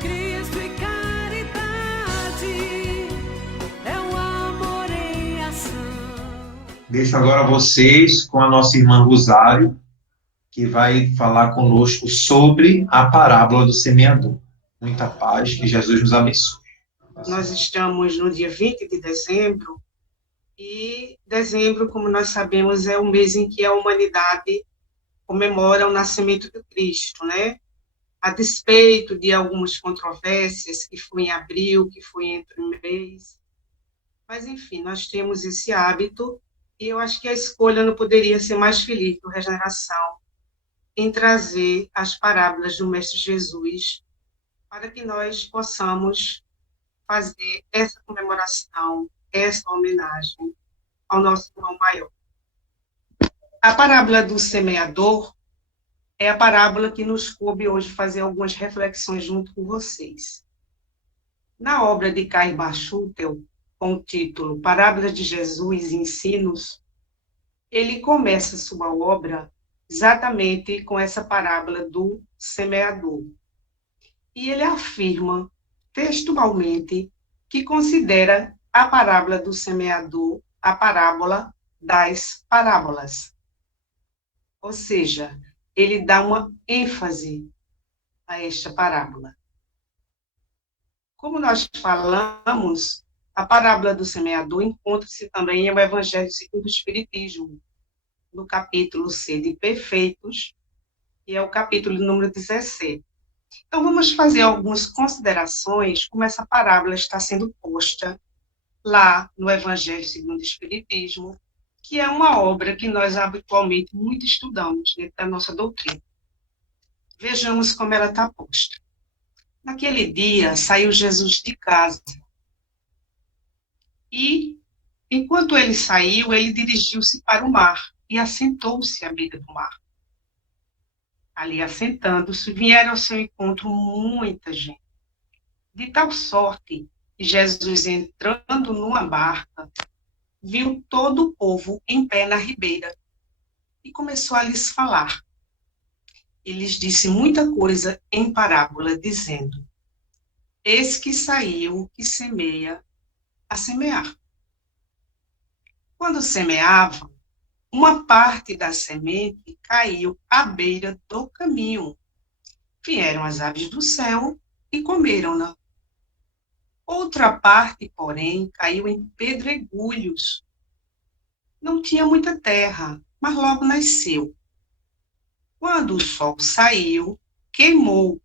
Cristo e caridade, é o amor em ação. Deixo agora vocês com a nossa irmã Rosário, que vai falar conosco sobre a parábola do semeador. Muita paz, que Jesus nos abençoe. Nós estamos no dia 20 de dezembro, e dezembro, como nós sabemos, é o mês em que a humanidade comemora o nascimento de Cristo, né? A despeito de algumas controvérsias, que foi em abril, que foi entre um mês. Mas, enfim, nós temos esse hábito, e eu acho que a escolha não poderia ser mais feliz do Regeneração em trazer as parábolas do Mestre Jesus para que nós possamos fazer essa comemoração, essa homenagem ao nosso irmão maior. A parábola do semeador é a parábola que nos coube hoje fazer algumas reflexões junto com vocês. Na obra de Caio Schutel, com o título Parábolas de Jesus e Ensinos, ele começa sua obra exatamente com essa parábola do semeador. E ele afirma textualmente que considera a parábola do semeador a parábola das parábolas. Ou seja, ele dá uma ênfase a esta parábola. Como nós falamos, a parábola do semeador encontra-se também no Evangelho segundo o Espiritismo, no capítulo C de Perfeitos, e é o capítulo número 17. Então, vamos fazer algumas considerações como essa parábola está sendo posta lá no Evangelho segundo o Espiritismo, que é uma obra que nós habitualmente muito estudamos dentro da nossa doutrina. Vejamos como ela está posta. Naquele dia, saiu Jesus de casa. E, enquanto ele saiu, ele dirigiu-se para o mar e assentou-se à beira do mar. Ali, assentando-se, vieram ao seu encontro muita gente. De tal sorte que Jesus, entrando numa barca, viu todo o povo em pé na ribeira e começou a lhes falar. E lhes disse muita coisa em parábola, dizendo: eis que saiu o que semeia a semear. Quando semeava, uma parte da semente caiu à beira do caminho. Vieram as aves do céu e comeram-na. Outra parte, porém, caiu em pedregulhos. Não tinha muita terra, mas logo nasceu. Quando o sol saiu, queimou,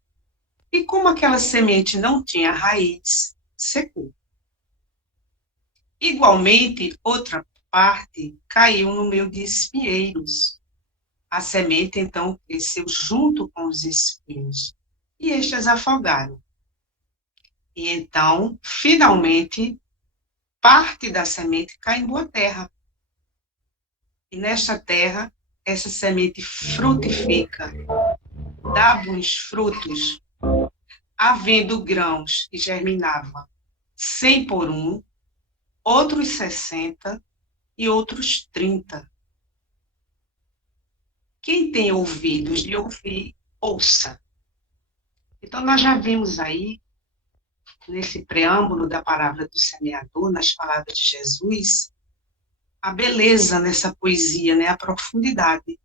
e como aquela semente não tinha raiz, secou. Igualmente, outra parte caiu no meio de espinheiros. A semente, então, cresceu junto com os espinhos, e estes afogaram. E então, finalmente, parte da semente cai em boa terra. E nesta terra, essa semente frutifica, dá bons frutos, havendo grãos que germinavam 100 por um, outros 60 e outros 30. Quem tem ouvidos de ouvir, ouça. Então, nós já vimos aí, nesse preâmbulo da palavra do semeador, nas palavras de Jesus, a beleza nessa poesia, né, a profundidade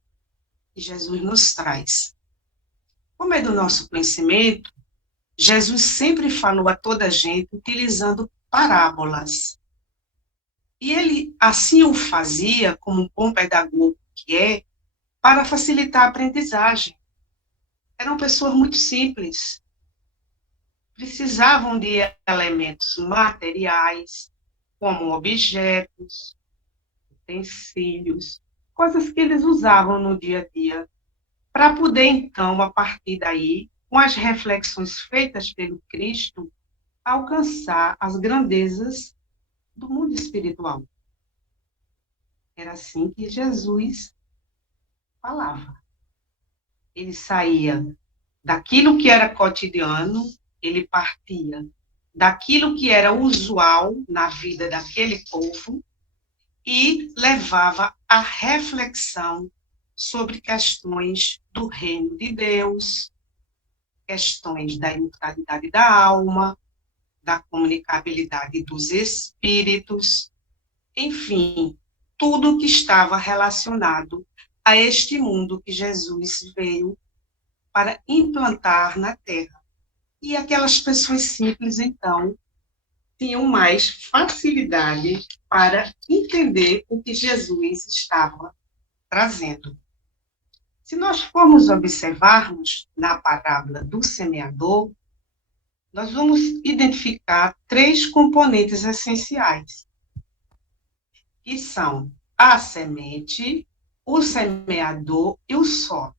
que Jesus nos traz. Como é do nosso conhecimento, Jesus sempre falou a toda a gente utilizando parábolas. E ele assim o fazia, como um bom pedagogo que é, para facilitar a aprendizagem. Eram pessoas muito simples. Precisavam de elementos materiais, como objetos, utensílios, coisas que eles usavam no dia a dia, para poder, então, a partir daí, com as reflexões feitas pelo Cristo, alcançar as grandezas do mundo espiritual. Era assim que Jesus falava. Ele saía daquilo que era cotidiano, ele partia daquilo que era usual na vida daquele povo e levava a reflexão sobre questões do reino de Deus, questões da imortalidade da alma, da comunicabilidade dos espíritos, enfim, tudo que estava relacionado a este mundo que Jesus veio para implantar na Terra. E aquelas pessoas simples, então, tinham mais facilidade para entender o que Jesus estava trazendo. Se nós formos observarmos na parábola do semeador, nós vamos identificar 3 componentes essenciais, que são a semente, o semeador e o solo.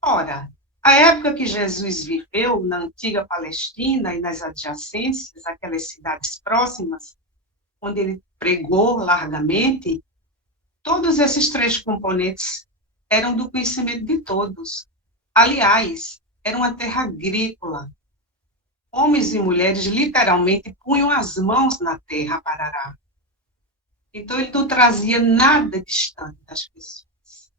Ora, a época que Jesus viveu na antiga Palestina e nas adjacências, aquelas cidades próximas, onde ele pregou largamente, todos esses 3 componentes eram do conhecimento de todos. Aliás, era uma terra agrícola. Homens e mulheres literalmente punham as mãos na terra para arar. Então, ele não trazia nada distante das pessoas.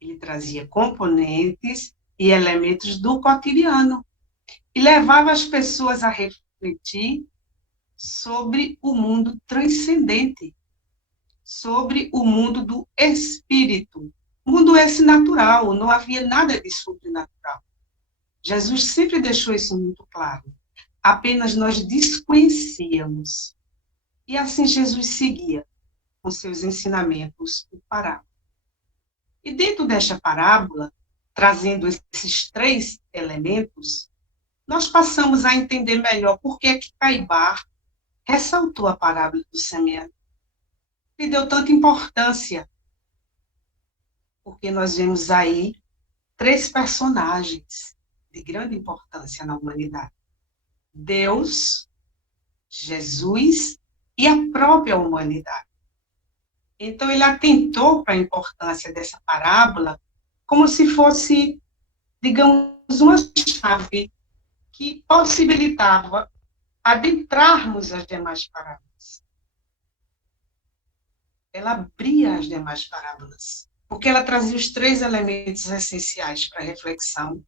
Ele trazia componentes e elementos do cotidiano e levava as pessoas a refletir sobre o mundo transcendente, sobre o mundo do espírito. O mundo esse natural, não havia nada de sobrenatural. Jesus sempre deixou isso muito claro. Apenas nós desconhecíamos. E assim Jesus seguia com seus ensinamentos por parábola. E dentro desta parábola, trazendo esses 3 elementos, nós passamos a entender melhor por que Caibar ressaltou a parábola do semeador. E deu tanta importância, porque nós vemos aí 3 personagens de grande importância na humanidade: Deus, Jesus e a própria humanidade. Então, ele atentou para a importância dessa parábola como se fosse, digamos, uma chave que possibilitava adentrarmos as demais parábolas. Ela abria as demais parábolas, porque ela trazia os 3 elementos essenciais para a reflexão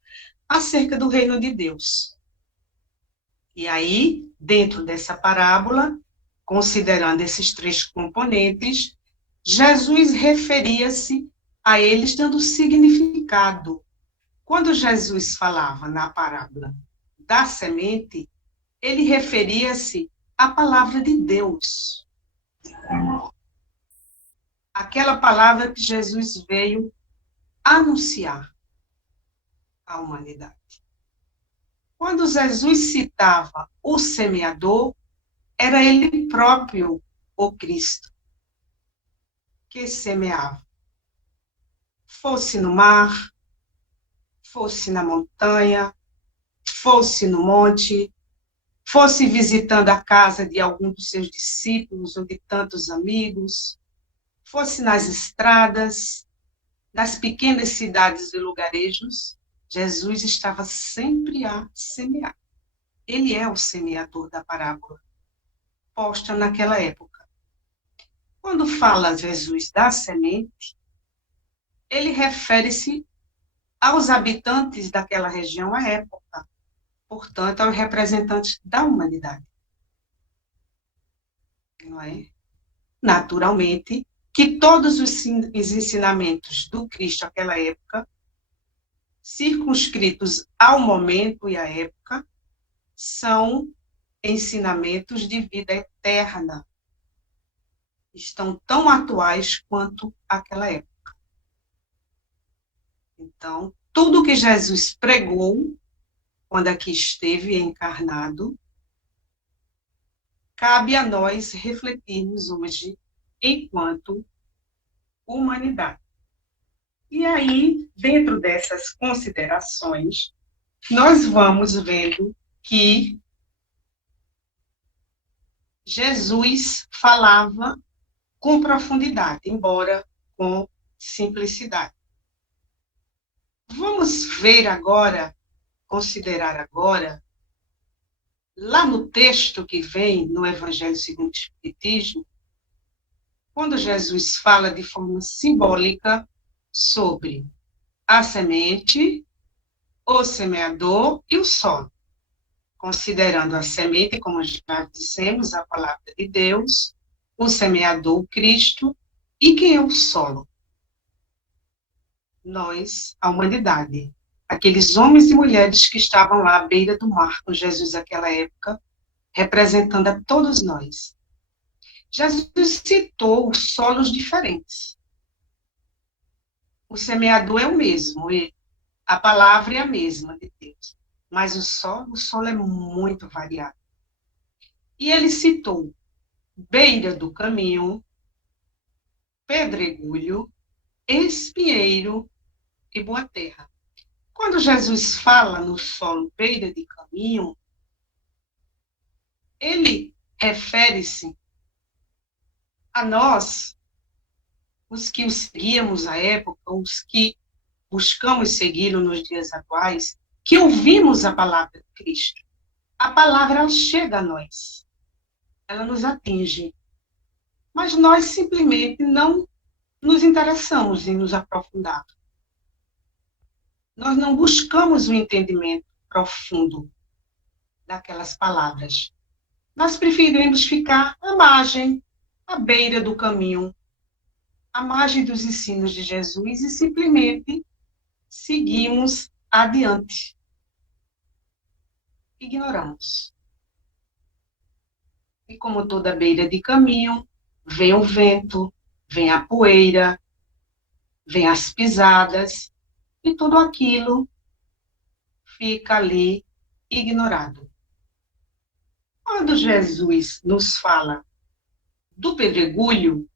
acerca do reino de Deus. E aí, dentro dessa parábola, considerando esses 3 componentes, Jesus referia-se a eles dando significado. Quando Jesus falava na parábola da semente, ele referia-se à palavra de Deus. Aquela palavra que Jesus veio anunciar à humanidade. Quando Jesus citava o semeador, era ele próprio, o Cristo, que semeava. Fosse no mar, fosse na montanha, fosse no monte, fosse visitando a casa de algum dos seus discípulos ou de tantos amigos, fosse nas estradas, nas pequenas cidades e lugarejos, Jesus estava sempre a semear. Ele é o semeador da parábola, posta naquela época. Quando fala Jesus da semente, ele refere-se aos habitantes daquela região à época, portanto, aos representantes da humanidade. Não é? Naturalmente, que todos os ensinamentos do Cristo naquela época, circunscritos ao momento e à época, são ensinamentos de vida eterna. Estão tão atuais quanto aquela época. Então, tudo que Jesus pregou, quando aqui esteve encarnado, cabe a nós refletirmos hoje enquanto humanidade. E aí, dentro dessas considerações, nós vamos vendo que Jesus falava com profundidade, embora com simplicidade. Vamos ver agora, considerar agora, lá no texto que vem no Evangelho segundo o Espiritismo, quando Jesus fala de forma simbólica sobre a semente, o semeador e o solo, considerando a semente, como já dissemos, a palavra de Deus, o semeador, o Cristo, e quem é o solo? Nós, a humanidade, aqueles homens e mulheres que estavam lá à beira do mar com Jesus naquela época, representando a todos nós. Jesus citou solos diferentes. O semeador é o mesmo, a palavra é a mesma de Deus, mas o solo é muito variado. E ele citou beira do caminho, pedregulho, espinheiro e boa terra. Quando Jesus fala no solo beira de caminho, ele refere-se a nós, os que o seguíamos à época, os que buscamos segui-lo nos dias atuais, que ouvimos a palavra de Cristo. A palavra ela chega a nós, ela nos atinge, mas nós simplesmente não nos interessamos em nos aprofundar. Nós não buscamos o entendimento profundo daquelas palavras. Nós preferimos ficar à margem, à beira do caminho, à margem dos ensinos de Jesus e simplesmente seguimos adiante. Ignoramos. E como toda beira de caminho, vem o vento, vem a poeira, vem as pisadas, e tudo aquilo fica ali ignorado. Quando Jesus nos fala do pedregulho,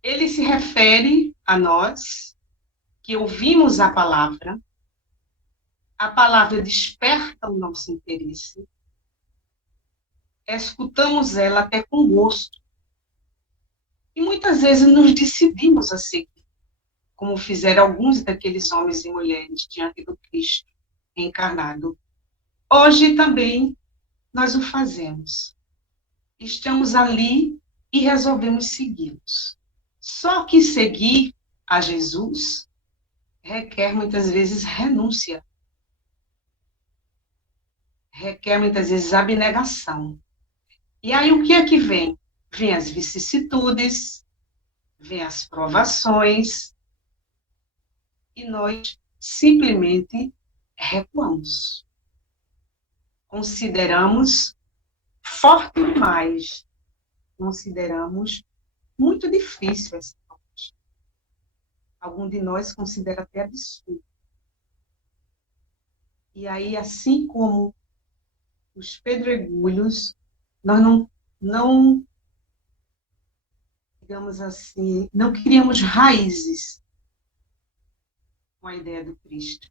ele se refere a nós que ouvimos a palavra desperta o nosso interesse, escutamos ela até com gosto, e muitas vezes nos decidimos a seguir, como fizeram alguns daqueles homens e mulheres diante do Cristo encarnado. Hoje também nós o fazemos. Estamos ali e resolvemos segui-los. Só que seguir a Jesus requer muitas vezes renúncia. Requer muitas vezes abnegação. E aí o que é que vem? Vem as vicissitudes, vem as provações, e nós simplesmente recuamos. Consideramos forte demais, consideramos muito difícil essa parte. Algum de nós considera até absurdo. E aí, assim como os pedregulhos, nós não, digamos assim, não criamos raízes com a ideia do Cristo.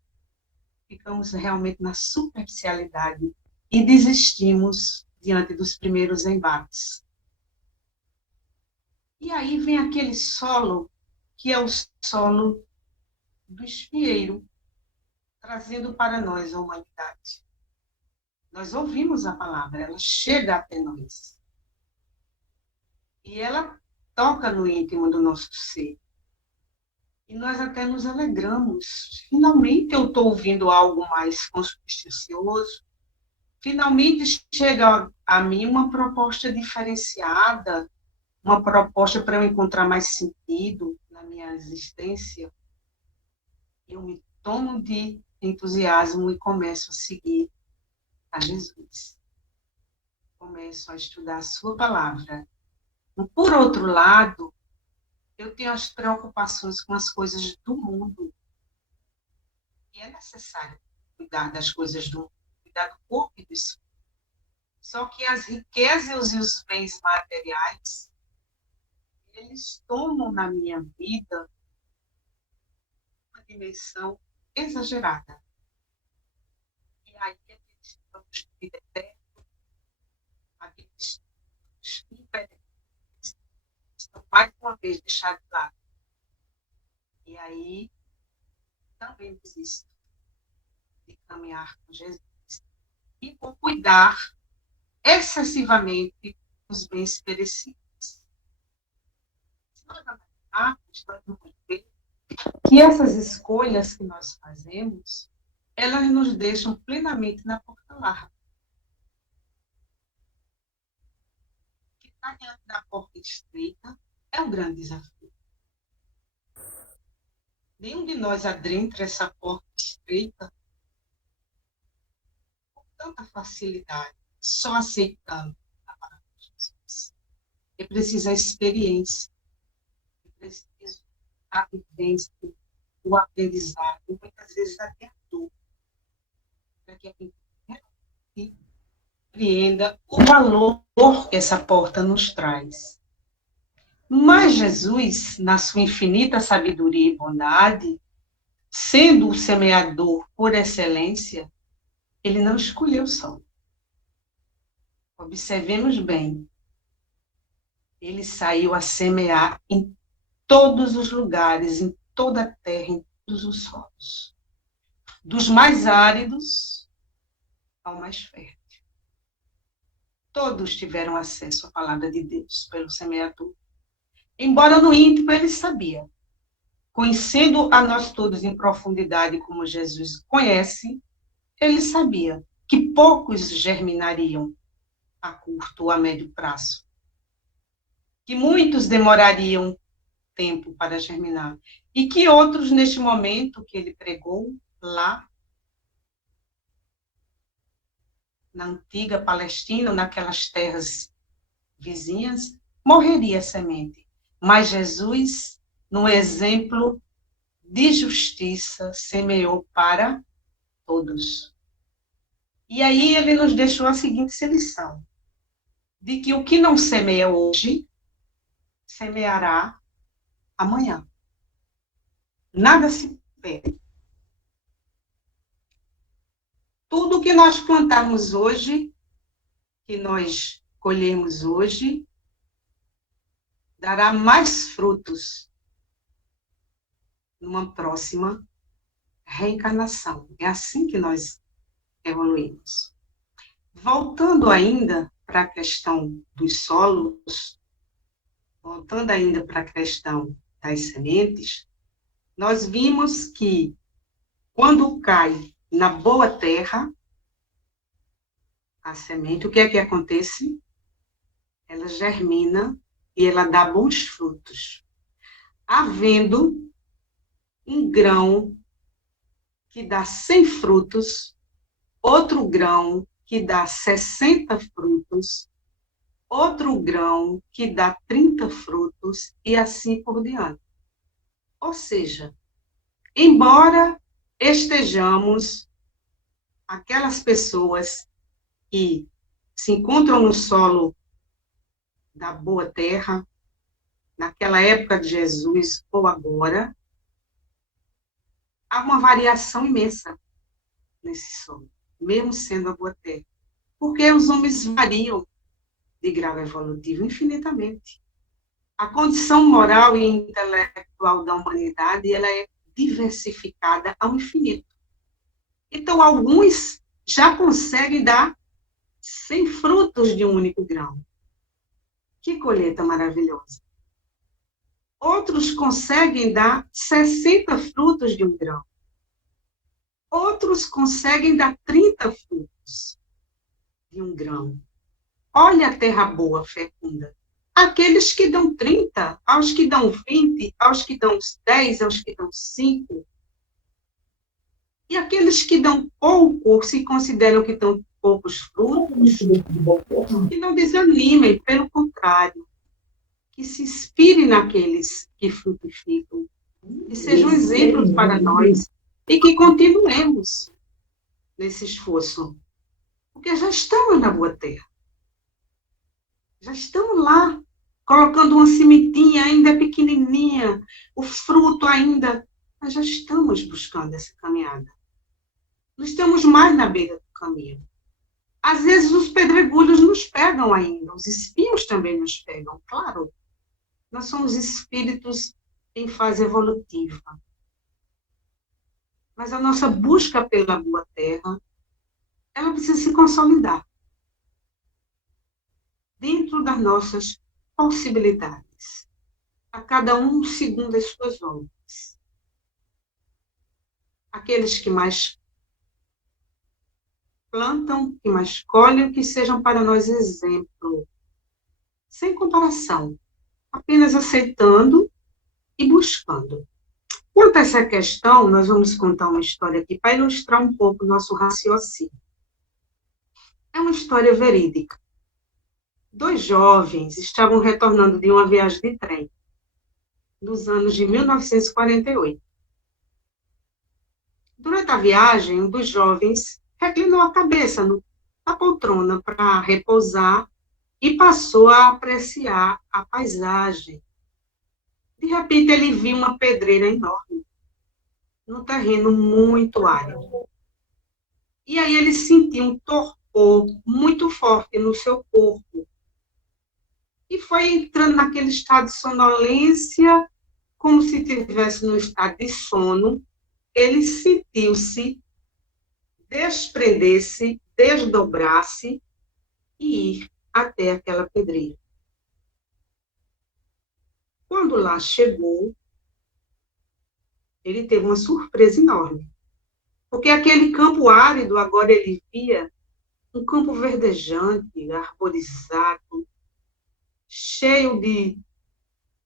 Ficamos realmente na superficialidade e desistimos diante dos primeiros embates. E aí vem aquele solo, que é o solo do espinheiro, trazendo para nós a humanidade. Nós ouvimos a palavra, ela chega até nós. E ela toca no íntimo do nosso ser. E nós até nos alegramos. Finalmente eu estou ouvindo algo mais consciencioso. Finalmente chega a mim uma proposta diferenciada, uma proposta para eu encontrar mais sentido na minha existência. Eu me tomo de entusiasmo e começo a seguir a Jesus. Começo a estudar a sua palavra. Por outro lado, eu tenho as preocupações com as coisas do mundo. E é necessário cuidar das coisas do mundo, cuidar do corpo e do espírito. Só que as riquezas e os bens materiais, eles tomam na minha vida uma dimensão exagerada. E aí, aqueles planos de vida eterna, aqueles impedimentos, estão mais uma vez deixados de lado. E aí, também desisto de caminhar com Jesus e por cuidar excessivamente dos bens perecíveis. Se nós analisarmos, nós vamos ver que essas escolhas que nós fazemos, elas nos deixam plenamente na porta larga. Ficar diante da porta estreita é um grande desafio. Nenhum de nós adentra essa porta estreita com tanta facilidade, só aceitando a palavra de Jesus. É preciso a experiência, é preciso a vivência, o aprendizado, muitas vezes até a dor, para que a gente compreenda o valor que essa porta nos traz. Mas Jesus, na sua infinita sabedoria e bondade, sendo o semeador por excelência, ele não escolheu o sol. Observemos bem. Ele saiu a semear em todos os lugares, em toda a terra, em todos os solos. Dos mais áridos ao mais fértil. Todos tiveram acesso à palavra de Deus pelo semeador. Embora no íntimo ele sabia, conhecendo a nós todos em profundidade como Jesus conhece, ele sabia que poucos germinariam a curto ou a médio prazo, que muitos demorariam tempo para germinar, e que outros, neste momento que ele pregou, lá na antiga Palestina, naquelas terras vizinhas, morreria a semente. Mas Jesus, num exemplo de justiça, semeou para todos. E aí ele nos deixou a seguinte lição, de que o que não semeia hoje, semeará amanhã. Nada se perde. Tudo que nós plantarmos hoje, que nós colhemos hoje, dará mais frutos numa próxima reencarnação. É assim que nós evoluímos. Voltando ainda para a questão dos solos, voltando ainda para a questão das sementes, nós vimos que quando cai na boa terra, a semente, o que é que acontece? Ela germina e ela dá bons frutos. Havendo um grão que dá 100 frutos, outro grão que dá 60 frutos, outro grão que dá 30 frutos, e assim por diante. Ou seja, embora estejamos aquelas pessoas que se encontram no solo da boa terra, naquela época de Jesus ou agora, há uma variação imensa nesse solo, mesmo sendo a boa terra. Porque os homens variam de grau evolutivo infinitamente. A condição moral e intelectual da humanidade, ela é diversificada ao infinito. Então, alguns já conseguem dar 100 frutos de um único grão. Que colheita maravilhosa. Outros conseguem dar 60 frutos de um grão. Outros conseguem dar 30 frutos de um grão. Olha a terra boa, fecunda. Aqueles que dão 30, aos que dão 20, aos que dão 10, aos que dão 5. E aqueles que dão pouco, se consideram que dão poucos frutos, que não desanimem, pelo contrário, que se inspirem naqueles que frutificam, que sejam exemplos para nós e que continuemos nesse esforço, porque já estamos na boa terra, já estamos lá, colocando uma sementinha ainda pequenininha, o fruto ainda, mas já estamos buscando essa caminhada. Não estamos mais na beira do caminho. Às vezes os pedregulhos nos pegam ainda, os espinhos também nos pegam, claro. Nós somos espíritos em fase evolutiva. Mas a nossa busca pela boa terra, ela precisa se consolidar dentro das nossas possibilidades, a cada um segundo as suas obras. aqueles que mais plantam, que mais colhem, que sejam para nós exemplo, sem comparação, apenas aceitando e buscando. Quanto a essa questão, nós vamos contar uma história aqui para ilustrar um pouco o nosso raciocínio. É uma história verídica. 2 jovens estavam retornando de uma viagem de trem, nos anos de 1948. Durante a viagem, um dos jovens reclinou a cabeça na poltrona para repousar e passou a apreciar a paisagem. De repente, ele viu uma pedreira enorme, num terreno muito árido. E aí ele sentiu um torpor muito forte no seu corpo. E foi entrando naquele estado de sonolência, como se estivesse no estado de sono. Ele sentiu-se desprender-se, desdobrar-se e ir até aquela pedreira. Quando lá chegou, ele teve uma surpresa enorme, porque aquele campo árido, agora ele via um campo verdejante, arborizado, cheio de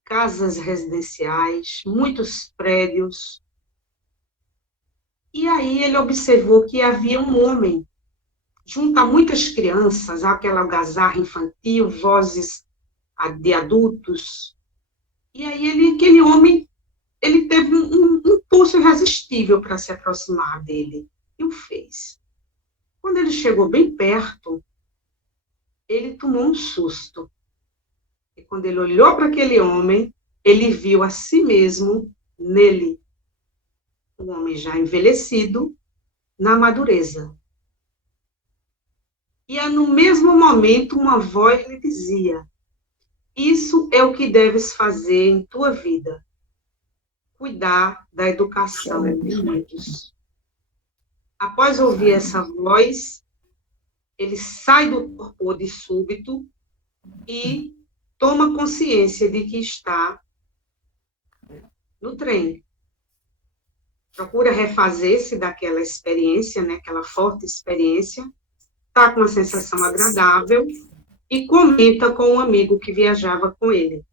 casas residenciais, muitos prédios. E aí ele observou que havia um homem, junto a muitas crianças, aquela algazarra infantil, vozes de adultos. E aí aquele homem, ele teve um impulso irresistível para se aproximar dele, e o fez. Quando ele chegou bem perto, ele tomou um susto. E quando ele olhou para aquele homem, ele viu a si mesmo nele, um homem já envelhecido, na madureza. E no mesmo momento, uma voz lhe dizia: isso é o que deves fazer em tua vida, cuidar da educação de muitos. Após ouvir essa voz, ele sai do torpor de súbito e toma consciência de que está no trem. Procura refazer-se daquela experiência, né, aquela forte experiência, está com uma sensação agradável e comenta com um amigo que viajava com ele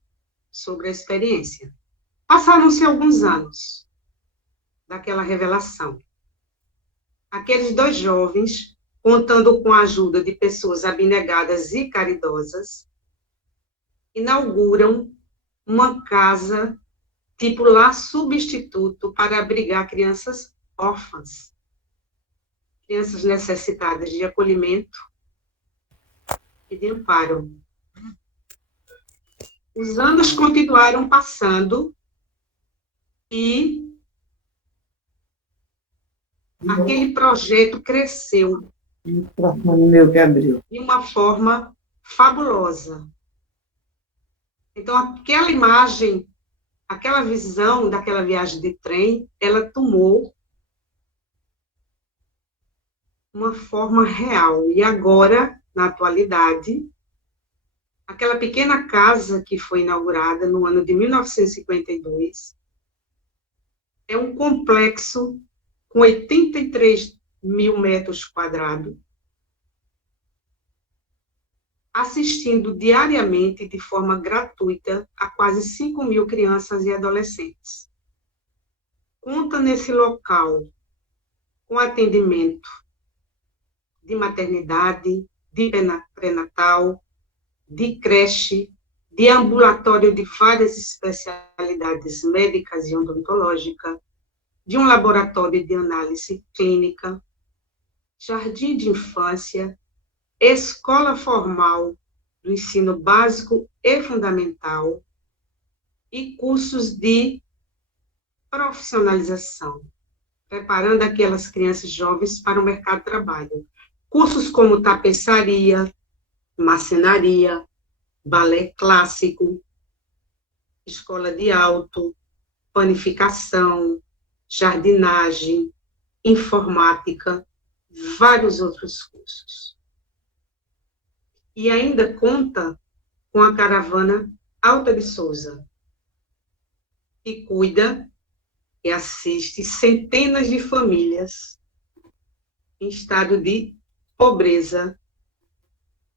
sobre a experiência. Passaram-se alguns anos daquela revelação. Aqueles 2 jovens, contando com a ajuda de pessoas abnegadas e caridosas, inauguram uma casa tipo lar substituto para abrigar crianças órfãs, crianças necessitadas de acolhimento e de amparo. Os anos continuaram passando e aquele projeto cresceu de uma forma fabulosa. Então, aquela imagem, aquela visão daquela viagem de trem, ela tomou uma forma real. E agora, na atualidade, aquela pequena casa que foi inaugurada no ano de 1952 é um complexo com 83 mil metros quadrados, assistindo diariamente, de forma gratuita, a quase 5 mil crianças e adolescentes. Conta nesse local com atendimento de maternidade, de pré-natal, de creche, de ambulatório de várias especialidades médicas e odontológicas, de um laboratório de análise clínica, jardim de infância, escola formal do ensino básico e fundamental e cursos de profissionalização, preparando aquelas crianças jovens para o mercado de trabalho. Cursos como tapeçaria, marcenaria, balé clássico, escola de alto, panificação, jardinagem, informática, vários outros cursos. E ainda conta com a caravana Alta de Souza, que cuida, que assiste centenas de famílias em estado de pobreza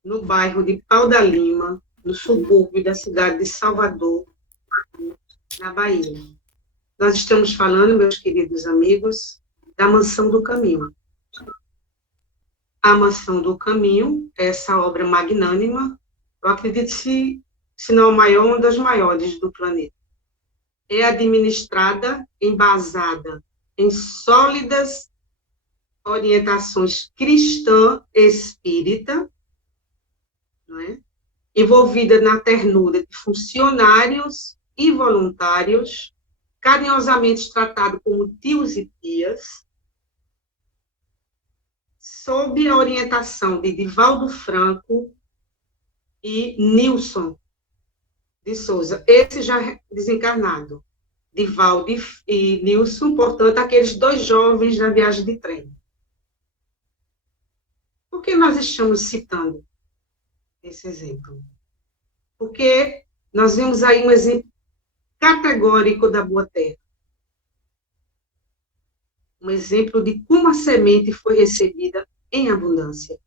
no bairro de Pau da Lima, no subúrbio da cidade de Salvador, na Bahia. Nós estamos falando, meus queridos amigos, da Mansão do Caminho. A Mansão do Caminho é essa obra magnânima, eu acredito se não a maior, uma das maiores do planeta. É administrada, embasada em sólidas orientações cristã espírita, não é? Envolvida na ternura de funcionários e voluntários, carinhosamente tratado como tios e tias, sob a orientação de Divaldo Franco e Nilson de Souza, esse já desencarnado. Divaldo e Nilson, portanto, aqueles dois jovens da viagem de trem. Por que nós estamos citando esse exemplo? Porque nós vemos aí um exemplo categórico da Boa Terra. Um exemplo de como a semente foi recebida em abundância.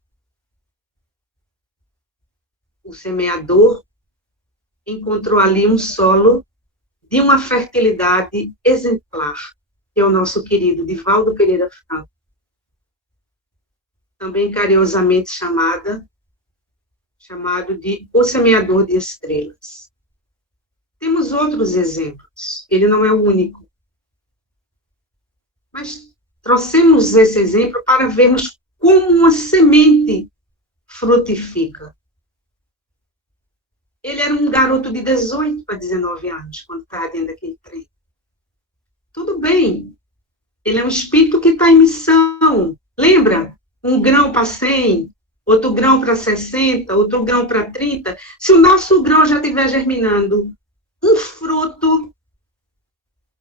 O semeador encontrou ali um solo de uma fertilidade exemplar, que é o nosso querido Divaldo Pereira Franco, também carinhosamente chamado de O Semeador de Estrelas. Temos outros exemplos, ele não é o único. Mas trouxemos esse exemplo para vermos como uma semente frutifica. Ele era um garoto de 18 para 19 anos, quando estava dentro daquele trem. Tudo bem, ele é um espírito que está em missão. Lembra? Um grão para 100, outro grão para 60, outro grão para 30. Se o nosso grão já estiver germinando um fruto,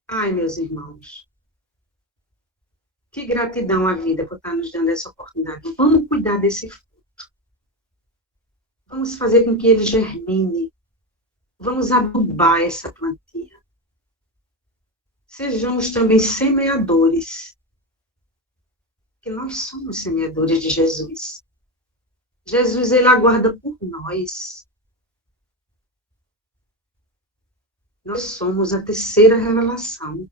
ai, meus irmãos, que gratidão à vida por estar nos dando essa oportunidade. Vamos cuidar desse fruto. Vamos fazer com que ele germine. Vamos adubar essa plantinha. Sejamos também semeadores. Porque nós somos semeadores de Jesus. Jesus, ele aguarda por nós. Nós somos a terceira revelação.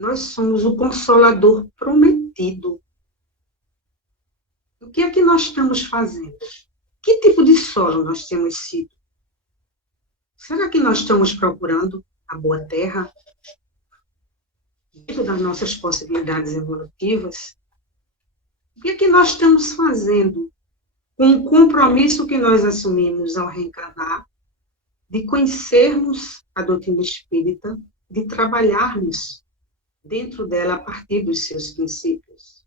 Nós somos o Consolador prometido. O que é que nós estamos fazendo? Que tipo de solo nós temos sido? Será que nós estamos procurando a boa terra? Dentro das nossas possibilidades evolutivas? O que é que nós estamos fazendo com o compromisso que nós assumimos ao reencarnar, de conhecermos a doutrina espírita, de trabalharmos dentro dela a partir dos seus princípios?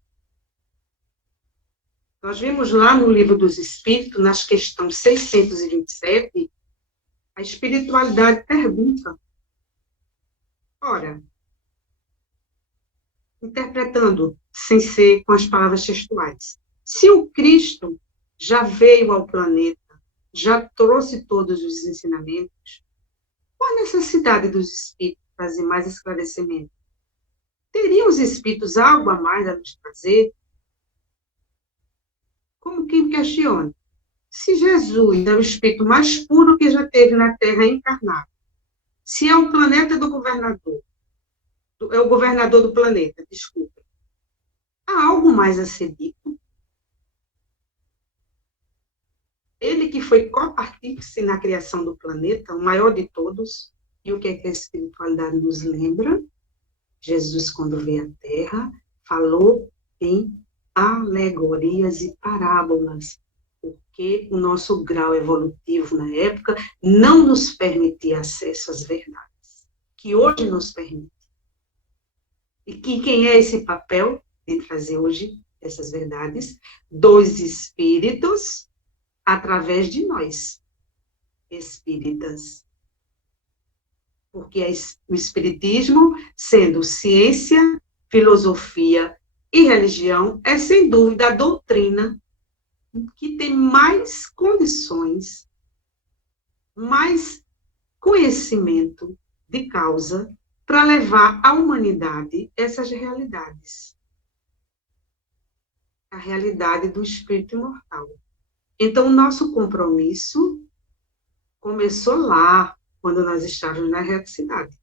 Nós vimos lá no Livro dos Espíritos, nas questões 627, a espiritualidade pergunta. Ora, interpretando, sem ser com as palavras textuais, se o Cristo já veio ao planeta, já trouxe todos os ensinamentos, qual a necessidade dos Espíritos trazer mais esclarecimento? Teriam os Espíritos algo a mais a nos trazer? Como quem questiona? Se Jesus é o Espírito mais puro que já teve na Terra encarnado, se é o planeta do governador, é o governador do planeta, desculpa, há algo mais a ser dito? Ele que foi copartícipe na criação do planeta, o maior de todos, e o que é que a espiritualidade nos lembra? Jesus, quando veio à Terra, falou em alegorias e parábolas, porque o nosso grau evolutivo na época não nos permitia acesso às verdades, que hoje nos permite. E que quem é esse papel de trazer hoje essas verdades? Dos espíritos, através de nós, espíritas. Porque o espiritismo, sendo ciência, filosofia e religião, é sem dúvida a doutrina que tem mais condições, mais conhecimento de causa para levar à humanidade essas realidades. A realidade do espírito imortal. Então, o nosso compromisso começou lá, quando nós estávamos na reticidade.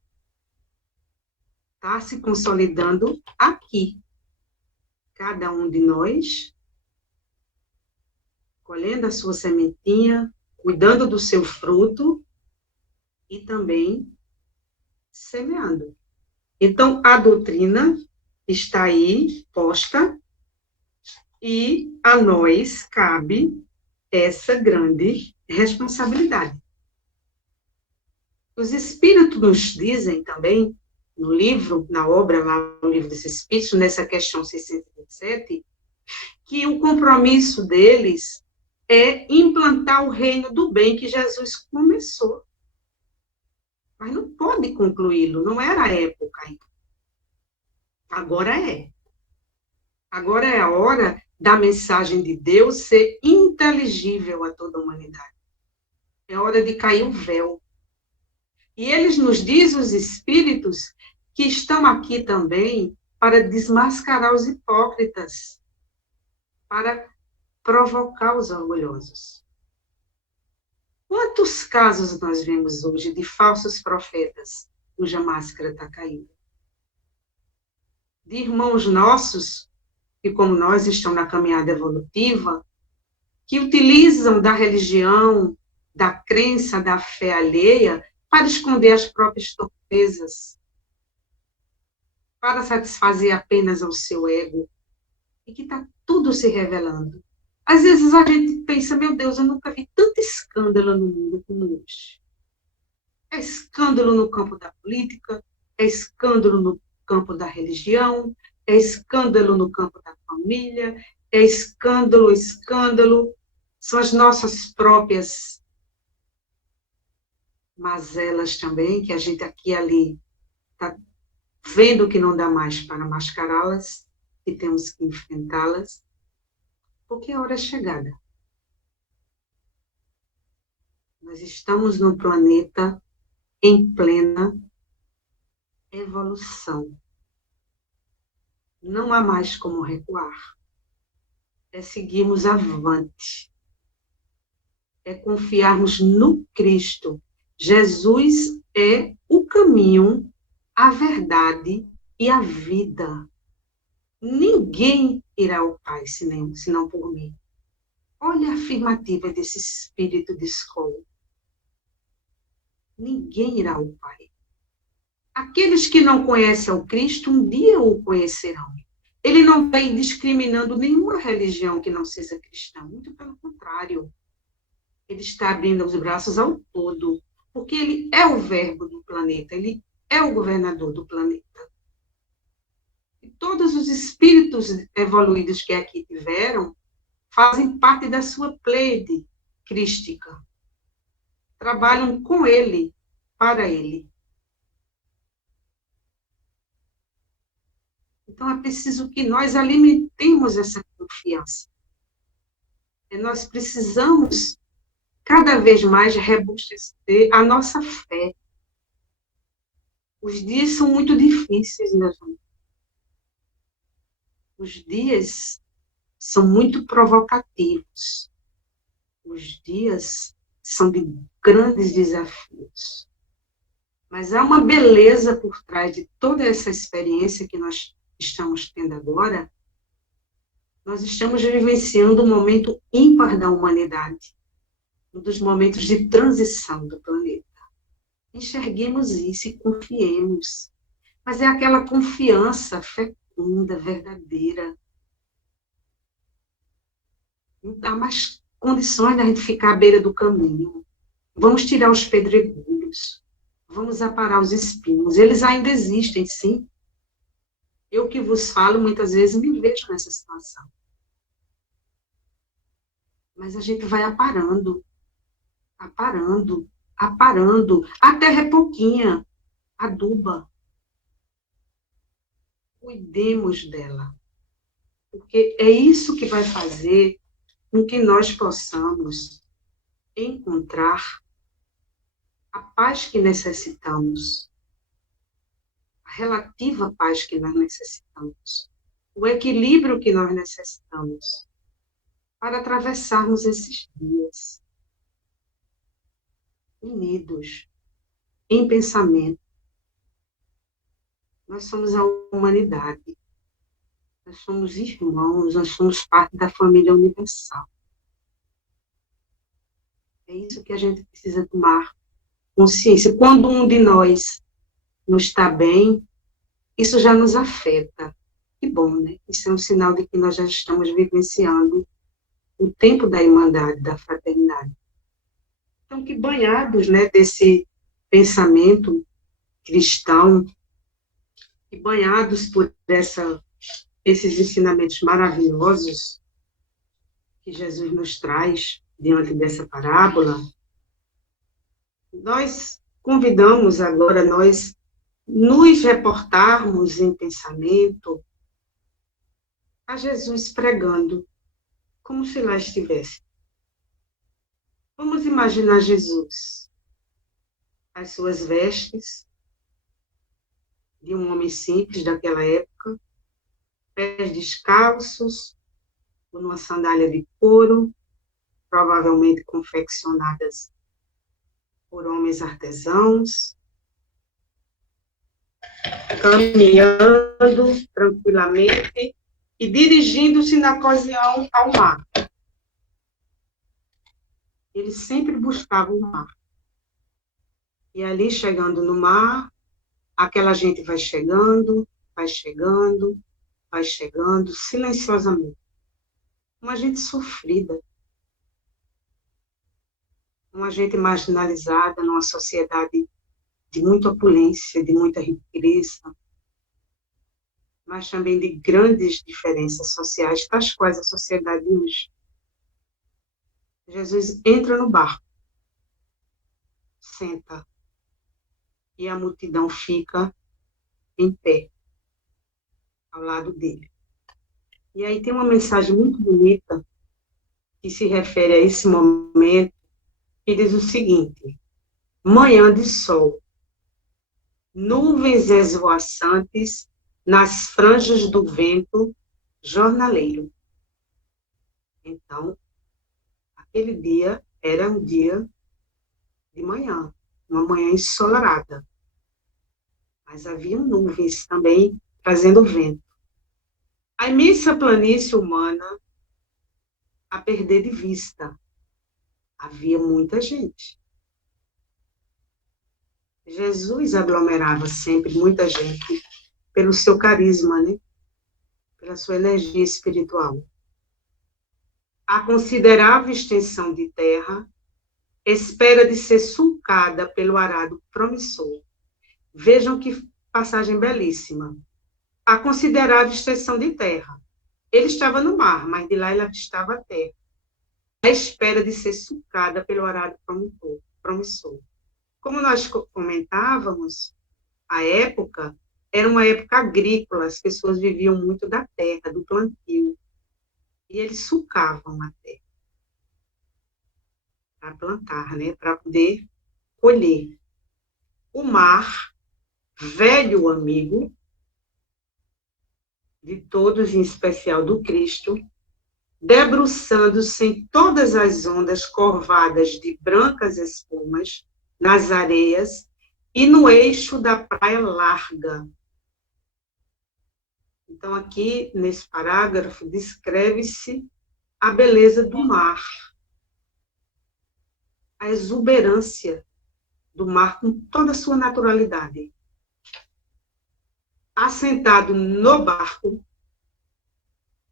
Está se consolidando aqui. Cada um de nós, colhendo a sua sementinha, cuidando do seu fruto e também semeando. Então, a doutrina está aí posta e a nós cabe essa grande responsabilidade. Os espíritos nos dizem também, no livro, na obra, lá no livro dos Espíritos, nessa questão 627, que o compromisso deles é implantar o reino do bem que Jesus começou. Mas não pode concluí-lo, não era a época ainda. Agora é. Agora é a hora da mensagem de Deus ser inteligível a toda a humanidade. É hora de cair o véu. E eles nos dizem, os espíritos, que estão aqui também para desmascarar os hipócritas, para provocar os orgulhosos. Quantos casos nós vemos hoje de falsos profetas cuja máscara está caindo? De irmãos nossos, que como nós estão na caminhada evolutiva, que utilizam da religião, da crença, da fé alheia, para esconder as próprias torpezas, para satisfazer apenas ao seu ego, e que está tudo se revelando. Às vezes a gente pensa, meu Deus, eu nunca vi tanto escândalo no mundo como hoje. É escândalo no campo da política, é escândalo no campo da religião, é escândalo no campo da família, é escândalo, são as nossas próprias mazelas também, que a gente aqui e ali está vendo que não dá mais para mascará-las, e temos que enfrentá-las, porque a hora é chegada. Nós estamos num planeta em plena evolução. Não há mais como recuar. É seguirmos avante. É confiarmos no Cristo. Jesus é o caminho, a verdade e a vida. Ninguém irá ao Pai senão por mim. Olha a afirmativa desse espírito de escola. Ninguém irá ao Pai. Aqueles que não conhecem ao Cristo, um dia o conhecerão. Ele não vai discriminando nenhuma religião que não seja cristã, muito pelo contrário. Ele está abrindo os braços ao todo, porque ele é o verbo do planeta, ele é o governador do planeta. E todos os espíritos evoluídos que aqui tiveram fazem parte da sua pleiade crística. Trabalham com ele, para ele. Então, é preciso que nós alimentemos essa confiança. E nós precisamos, cada vez mais, robustecer a nossa fé. Os dias são muito difíceis, meus amigos. Os dias são muito provocativos. Os dias são de grandes desafios. Mas há uma beleza por trás de toda essa experiência que nós estamos tendo agora. Nós estamos vivenciando um momento ímpar da humanidade, um dos momentos de transição do planeta. Enxerguemos isso e confiemos. Mas é aquela confiança fecunda, verdadeira. Não dá mais condições da gente ficar à beira do caminho. Vamos tirar os pedregulhos. Vamos aparar os espinhos. Eles ainda existem, sim. Eu que vos falo, muitas vezes me vejo nessa situação. Mas a gente vai aparando. Aparando. Aparando. A terra é pouquinha. Aduba. Cuidemos dela. Porque é isso que vai fazer com que nós possamos encontrar a paz que necessitamos. relativa paz que nós necessitamos, o equilíbrio que nós necessitamos para atravessarmos esses dias unidos, em pensamento. Nós somos a humanidade, nós somos irmãos, nós somos parte da família universal. É isso que a gente precisa tomar consciência. Quando um de nós não está bem, isso já nos afeta. Que bom, né? Isso é um sinal de que nós já estamos vivenciando o tempo da irmandade, da fraternidade. Então, que banhados, né, desse pensamento cristão, e banhados por esses ensinamentos maravilhosos que Jesus nos traz diante dessa parábola, nós convidamos agora nós nos reportarmos em pensamento a Jesus pregando, como se lá estivesse. Vamos imaginar Jesus, as suas vestes, de um homem simples daquela época, pés descalços, ou numa sandália de couro, provavelmente confeccionadas por homens artesãos, caminhando tranquilamente e dirigindo-se na ocasião ao mar. Ele sempre buscava o mar. E ali, chegando no mar, aquela gente vai chegando, vai chegando, vai chegando, silenciosamente. Uma gente sofrida, uma gente marginalizada numa sociedade de muita opulência, de muita riqueza, mas também de grandes diferenças sociais, tais quais a sociedade de hoje. Jesus entra no barco, senta, e a multidão fica em pé, ao lado dele. E aí tem uma mensagem muito bonita que se refere a esse momento, que diz o seguinte: manhã de sol, nuvens esvoaçantes nas franjas do vento jornaleiro. Então, aquele dia era um dia de manhã, uma manhã ensolarada. Mas havia nuvens também trazendo vento. A imensa planície humana a perder de vista. Havia muita gente. Jesus aglomerava sempre muita gente pelo seu carisma, né? Pela sua energia espiritual. A considerável extensão de terra espera de ser sulcada pelo arado promissor. Vejam que passagem belíssima. A considerável extensão de terra. Ele estava no mar, mas de lá ele avistava a terra. À espera de ser sulcada pelo arado promissor. Como nós comentávamos, a época era uma época agrícola, as pessoas viviam muito da terra, do plantio. E eles sulcavam a terra para plantar, né? Para poder colher. O mar, velho amigo de todos, em especial do Cristo, debruçando-se em todas as ondas corvadas de brancas espumas, nas areias e no eixo da praia larga. Então, aqui, nesse parágrafo, descreve-se a beleza do mar, a exuberância do mar com toda a sua naturalidade. Assentado no barco,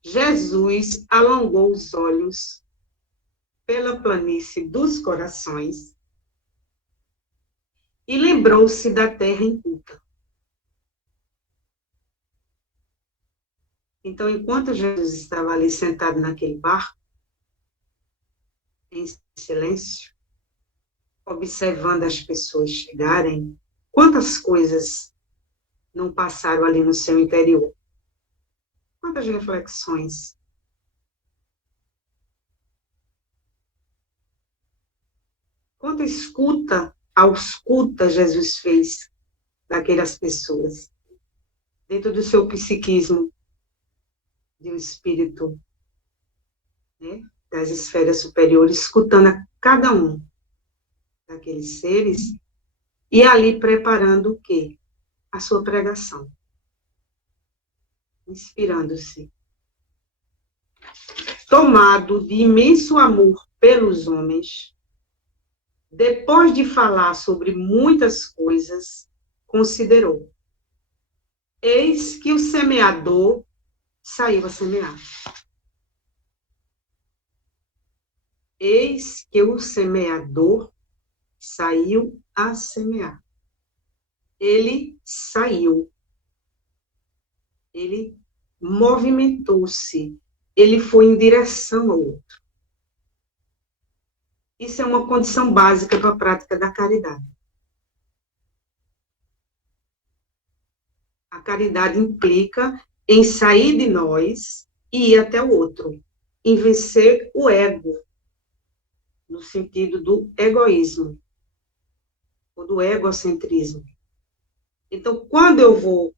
Jesus alongou os olhos pela planície dos corações e lembrou-se da terra inculta. Então, enquanto Jesus estava ali sentado naquele barco, em silêncio, observando as pessoas chegarem, quantas coisas não passaram ali no seu interior? Quantas reflexões? Quanta escuta, ausculta Jesus fez daquelas pessoas? dentro do seu psiquismo, de um espírito, né, das esferas superiores, escutando a cada um daqueles seres, e ali preparando o quê? A sua pregação. Inspirando-se. Tomado de imenso amor pelos homens, depois de falar sobre muitas coisas, considerou: eis que o semeador saiu a semear. Eis que o semeador saiu a semear. Ele saiu. Ele movimentou-se. Ele foi em direção ao outro. Isso é uma condição básica para a prática da caridade. A caridade implica em sair de nós e ir até o outro, em vencer o ego, no sentido do egoísmo, ou do egocentrismo. Então, quando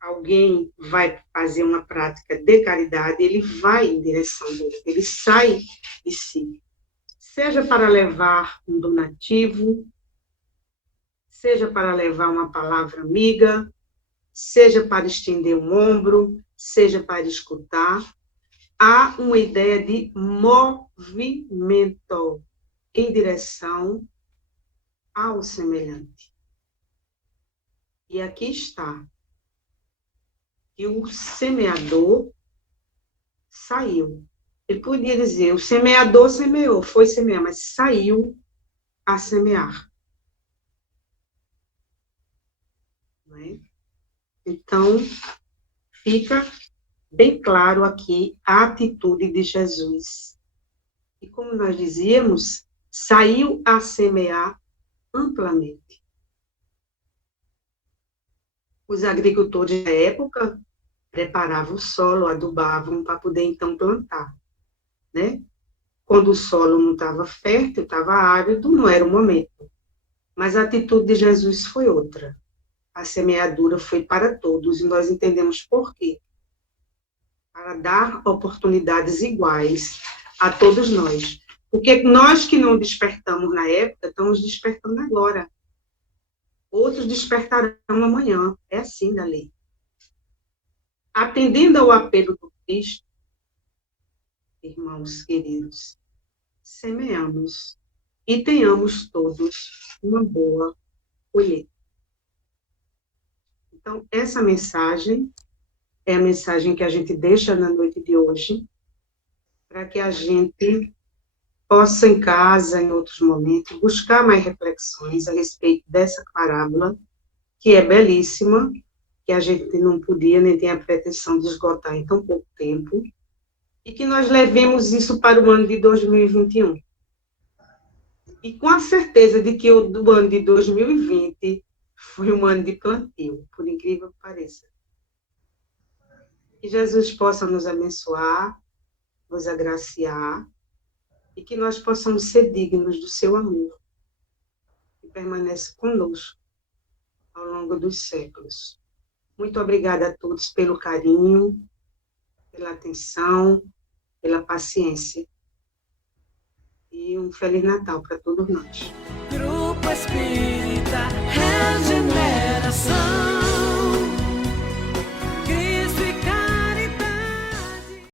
alguém vai fazer uma prática de caridade, ele vai em direção do outro, ele sai de si. Seja para levar um donativo, seja para levar uma palavra amiga, seja para estender um ombro, seja para escutar, há uma ideia de movimento em direção ao semelhante. E aqui está. E o semeador saiu. Ele podia dizer, o semeador semeou, foi semear, mas saiu a semear. Não é? Então, fica bem claro aqui a atitude de Jesus. E como nós dizíamos, saiu a semear amplamente. Os agricultores da época preparavam o solo, adubavam para poder então plantar, né? Quando o solo não estava fértil, estava árido, não era o momento. Mas a atitude de Jesus foi outra. A semeadura foi para todos, e nós entendemos por quê. Para dar oportunidades iguais a todos nós. Porque nós que não despertamos na época, estamos despertando agora. Outros despertarão amanhã. É assim da lei. Atendendo ao apelo do Cristo, irmãos queridos, semeamos e tenhamos todos uma boa colheita. Então, essa mensagem é a mensagem que a gente deixa na noite de hoje, para que a gente possa, em casa, em outros momentos, buscar mais reflexões a respeito dessa parábola, que é belíssima, que a gente não podia nem tem a pretensão de esgotar em tão pouco tempo, e que nós levemos isso para o ano de 2021. E com a certeza de que o do ano de 2020 foi um ano de plantio, por incrível que pareça. Que Jesus possa nos abençoar, nos agraciar, e que nós possamos ser dignos do seu amor, que permanece conosco ao longo dos séculos. Muito obrigada a todos pelo carinho, pela atenção, pela paciência. E um Feliz Natal para todos nós. Grupo Espírita Regeneração.